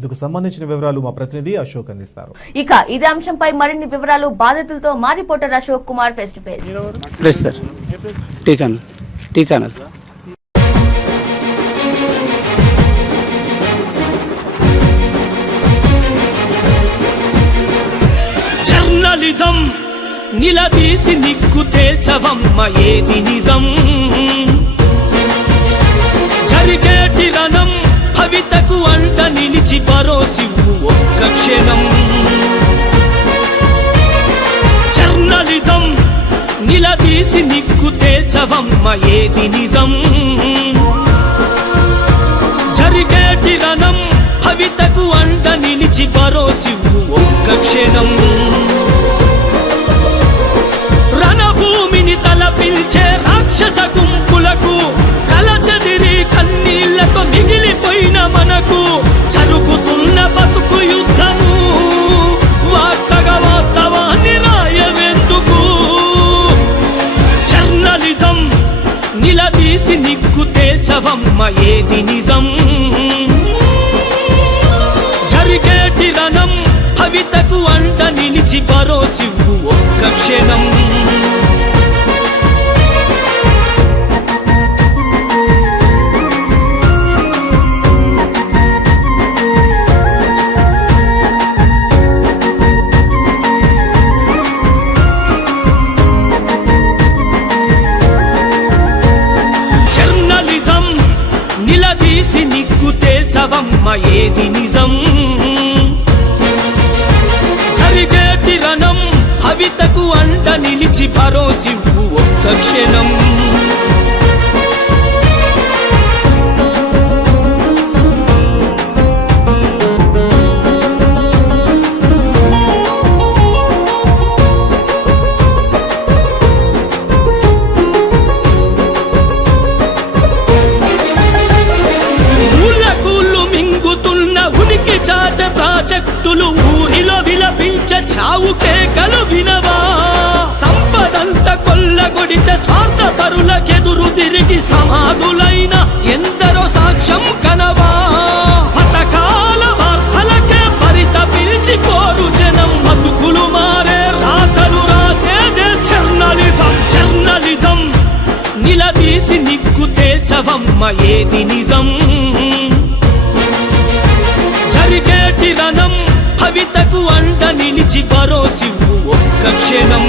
ఇందుకు సంబంధించిన వివరాలు మా ప్రతినిధి అశోక్ అందిస్తారు. ఇక ఇదే అంశంపై మరిన్ని వివరాలు బాధితులతో మా reporter Ashok Kumar face to face. T channel journalism నిలదీసి నిక్కు తేల్చవమ్మ ఏది నిజం. జరిగేటి రణం భవితకు అండ నిలిచి భరోసివ్వు ఒక్క క్షణం. జర్నలిజం నిలదీసి నిక్కు తేల్చవమ్మ ఏది నిజం. జరిగేటి రణం భవితకు అండ నిలిచి భరోసివ్వు ఒక్క క్షణం. రణభూమిని తలపిల్చే రాక్షస గుంపులకు కలచెదిరి కన్నీళ్లతో మిగిలిపోయిన మనకు జరుగుతున్న బతుకు యుద్ధము వార్తగా వాస్తవాన్ని రాయవెందుకు. జర్నలిజం నిలదీసి నిక్కు తేల్చవమ్మ ఏది నిజం. జరిగేటి రణం భవితకు అండ నిలిచి భరోసివ్వు ఒక్క క్షణం. జర్నలిజం నిలదీసి నిక్కు తేల్చవమ్మ ఏది నిజం. జరిగేటి రణం భవితకు అండ నిలిచి భరోసివ్వు ఒక్క క్షణం. ఊళ్ళకూళ్ళు మింగుతున్న ఉనికి చాట ప్రాజెక్టులు ఊరిలో విలపించ చావు కేకలు వినవా. సంపదంత కొల్లగొడితే స్వార్థ పరులకెదురు తిరిగి సమాధులైన ఎందరో సాక్ష్యం కనవా. పథకాల వార్తలకే పరిత పిలిచిపోరు జనం. బతుకులు మారే రాతలు రాసేదే జర్నలిజం. జర్నలిజం నిలదీసి నిక్కు తేల్చవమ్మ ఏది నిజం. జరిగేటి రణం భవితకు అండ నిలిచి భరోసివ్వు ఒక్క క్షణం.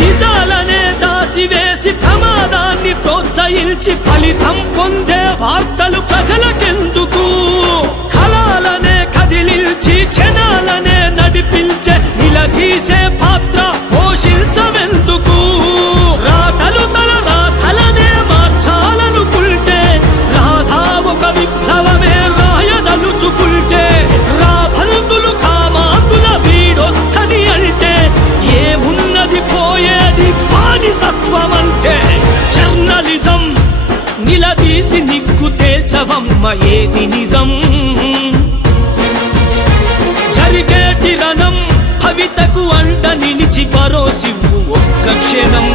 నిజాలనే దాసివేసి ప్రమాదాన్ని ప్రోత్సహించి ఫలితం పొందే వార్తలు ప్రజలకెందుకు. కళాలనే కదిలిల్చి జనాలనే నడిపించే నిలదీసే పాత్ర పోషించవెందుకు. రాతలు తల రాతలనే మార్చాలనుకుంటే రాధా ఒక విప్లవమే రాయదలుచుకుంటే రాబందులు కామాందుల వీడొచ్చని అంటే ఏమున్నది పోయేది బానిసత్వమంతే. జర్నలిజం నిలదీసి నిక్కు తేల్చవమ్మ ఏది నిజం. జరిగేటి రణం భవితకు అండ నిలిచి భరోసివ్వు ఒక్క క్షణం.